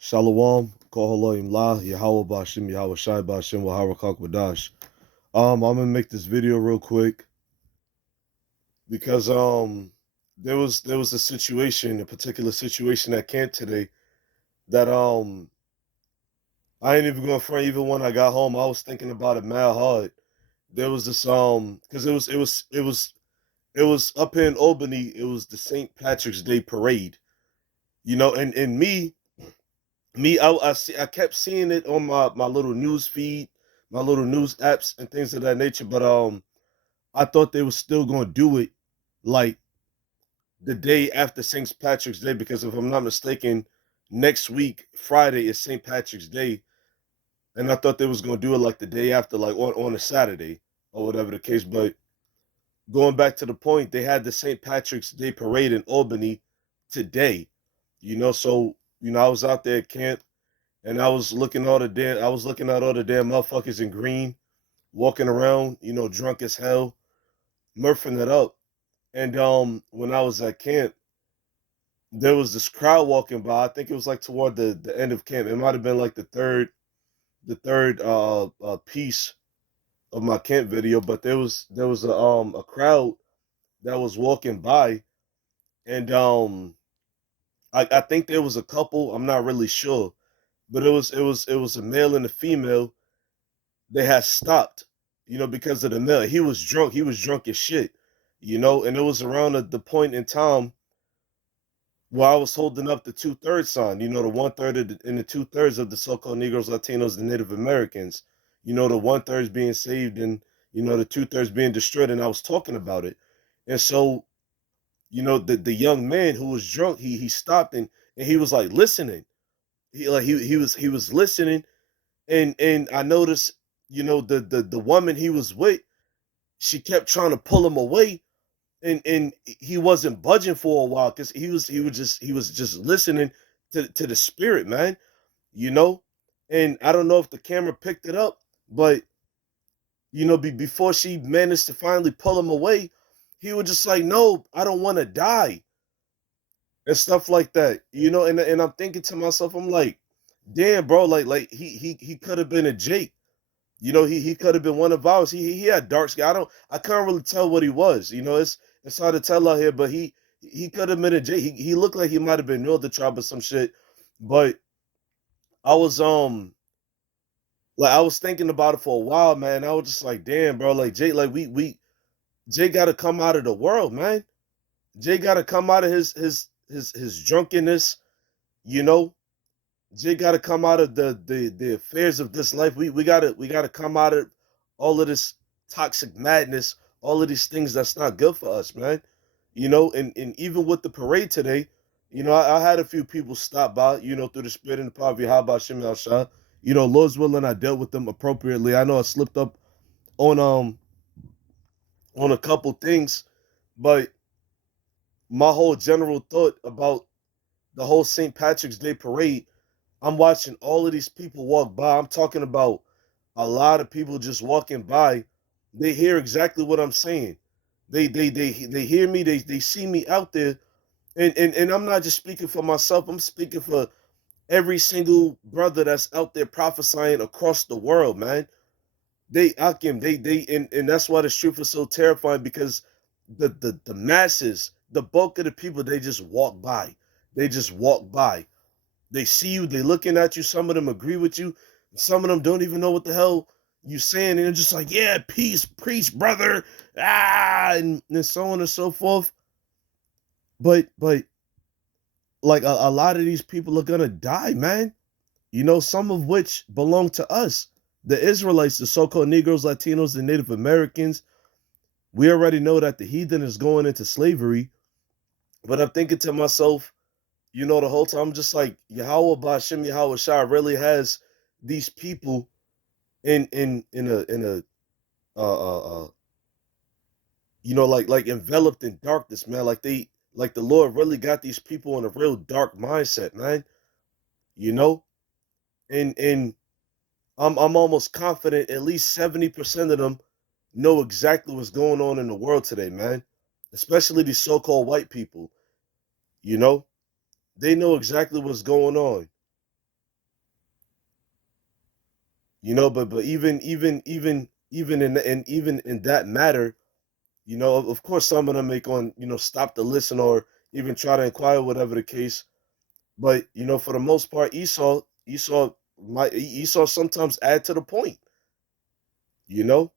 Shalom, Kohaloim La, Yahweh Bashim, Yahweh Shai Bashim, Waharakak Wadash. I'm gonna make this video real quick because there was a situation, a particular situation at camp today that I ain't even going front. Even when I got home, I was thinking about it mad hard. There was this because it was up here in Albany. It was the St. Patrick's Day parade, and I kept seeing it on my little news feed, my little news apps and things of that nature. But I thought they were still gonna do it like the day after St. Patrick's Day, because if I'm not mistaken, next week Friday is St. Patrick's Day, and I thought they was gonna do it like the day after, like on a Saturday or whatever the case. But going back to the point, they had the St. Patrick's Day parade in Albany today. So I was out there at camp and I was looking at all the damn motherfuckers in green walking around, drunk as hell, murphing it up. And when I was at camp, there was this crowd walking by. I think it was like toward the end of camp. It might have been like the third piece of my camp video, but there was a crowd that was walking by, and I think there was a couple. I'm not really sure, but it was a male and a female. They had stopped, because of the male. He was drunk. He was drunk as shit, and it was around the point in time where I was holding up the 2/3 sign, the 1/3 and the 2/3 of the so-called Negroes, Latinos, and Native Americans, the 1/3 being saved and, the 2/3 being destroyed. And I was talking about it. And so, the young man who was drunk, he stopped and he was like listening. He was listening, and I noticed, the woman he was with, she kept trying to pull him away, and he wasn't budging for a while because he was just listening to the spirit, man. You know, and I don't know if the camera picked it up, but before she managed to finally pull him away, he was just like, "No, I don't want to die," and stuff like that. And I'm thinking to myself, I'm like, "Damn, bro, like he could have been a Jake." He could have been one of ours. He had dark skin. I can't really tell what he was. It's hard to tell out here, but he could have been a J. He looked like he might have been Neil the Tribe or some shit. But I was like I was thinking about it for a while, man. I was just like, damn, bro, like Jay, like we Jay gotta come out of the world, man. Jay gotta come out of his drunkenness, you know. Jay gotta come out of the affairs of this life. We gotta come out of all of this toxic madness, all of these things that's not good for us, man. And even with the parade today, I had a few people stop by, through the spirit and the power of Yahweh Shem Shah. Lord's willing, I dealt with them appropriately. I know I slipped up on on a couple things, but my whole general thought about the whole St. Patrick's Day parade, I'm watching all of these people walk by. I'm talking about a lot of people just walking by. They hear exactly what I'm saying. They hear me. They see me out there, and I'm not just speaking for myself. I'm speaking for every single brother that's out there prophesying across the world, man. They Akim, they and that's why the truth is so terrifying, because the masses, the bulk of the people, they just walk by. They just walk by. They see you, they looking at you. Some of them agree with you. Some of them don't even know what the hell you saying. And they're just like, yeah, peace, preach, brother. And so on and so forth. But like a lot of these people are gonna die, man. Some of which belong to us. The Israelites, the so-called Negroes, Latinos, and Native Americans. We already know that the heathen is going into slavery. But I'm thinking to myself, the whole time, I'm just like, Yahweh Bashem Yahweh Shah really has these people in a like enveloped in darkness, man. Like the Lord really got these people in a real dark mindset, man. You know, and I'm almost confident at least 70% of them know exactly what's going on in the world today, man. Especially these so-called white people, you know, they know exactly what's going on. You know, but even even in that matter, you know, of course some of them make on, you know, stop to listen or even try to inquire, whatever the case. But you know, for the most part, Esau sometimes add to the point, you know.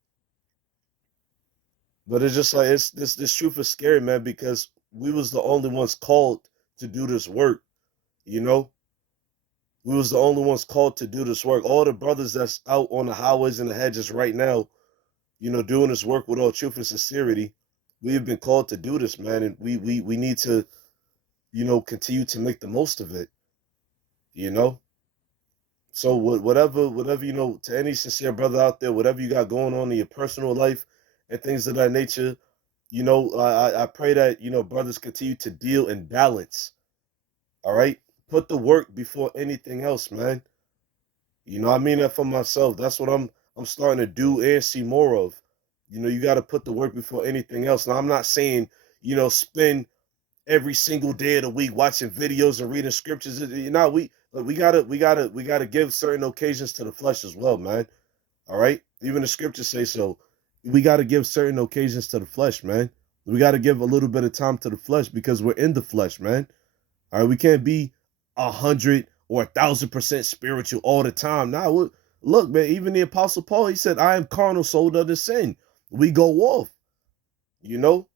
But it's just like this truth is scary, man, because we was the only ones called to do this work, you know. We was the only ones called to do this work. All the brothers that's out on the highways and the hedges right now, you know, doing this work with all truth and sincerity, we have been called to do this, man, and we need to, you know, continue to make the most of it, you know. So whatever, you know, to any sincere brother out there, whatever you got going on in your personal life and things of that nature, you know, I pray that, you know, brothers continue to deal in balance. All right, put the work before anything else, man. You know, I mean that for myself. That's what I'm starting to do and see more of. You know, you got to put the work before anything else. Now, I'm not saying, you know, spend every single day of the week watching videos and reading scriptures. You know, we gotta give certain occasions to the flesh as well, man. All right, even the scriptures say so. We got to give certain occasions to the flesh, man. We got to give a little bit of time to the flesh because we're in the flesh, man. All right, we can't be 100 or 1,000% spiritual all the time. Now, look, man. Even the Apostle Paul, he said, "I am carnal, sold under sin." We go off, you know.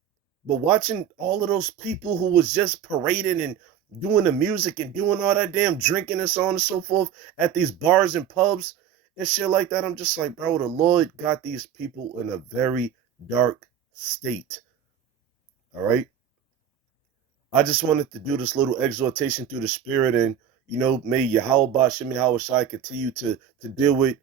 But watching all of those people who was just parading and doing the music and doing all that damn drinking and so on and so forth at these bars and pubs and shit like that, I'm just like, bro, the Lord got these people in a very dark state. All right. I just wanted to do this little exhortation through the spirit, and you know, may Yahweh Shem Yahweh Shai continue to deal with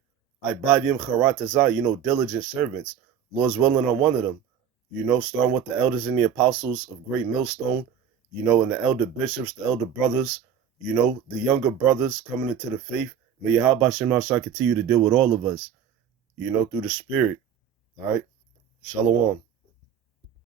Ibadim Charatazah, you know, diligent servants. Lord's willing, I'm one of them. You know, starting with the elders and the apostles of Great Millstone, you know, and the elder bishops, the elder brothers, you know, the younger brothers coming into the faith. May Yahweh Shem Yahweh Shai continue to deal with all of us, you know, through the spirit. All right. Shalom.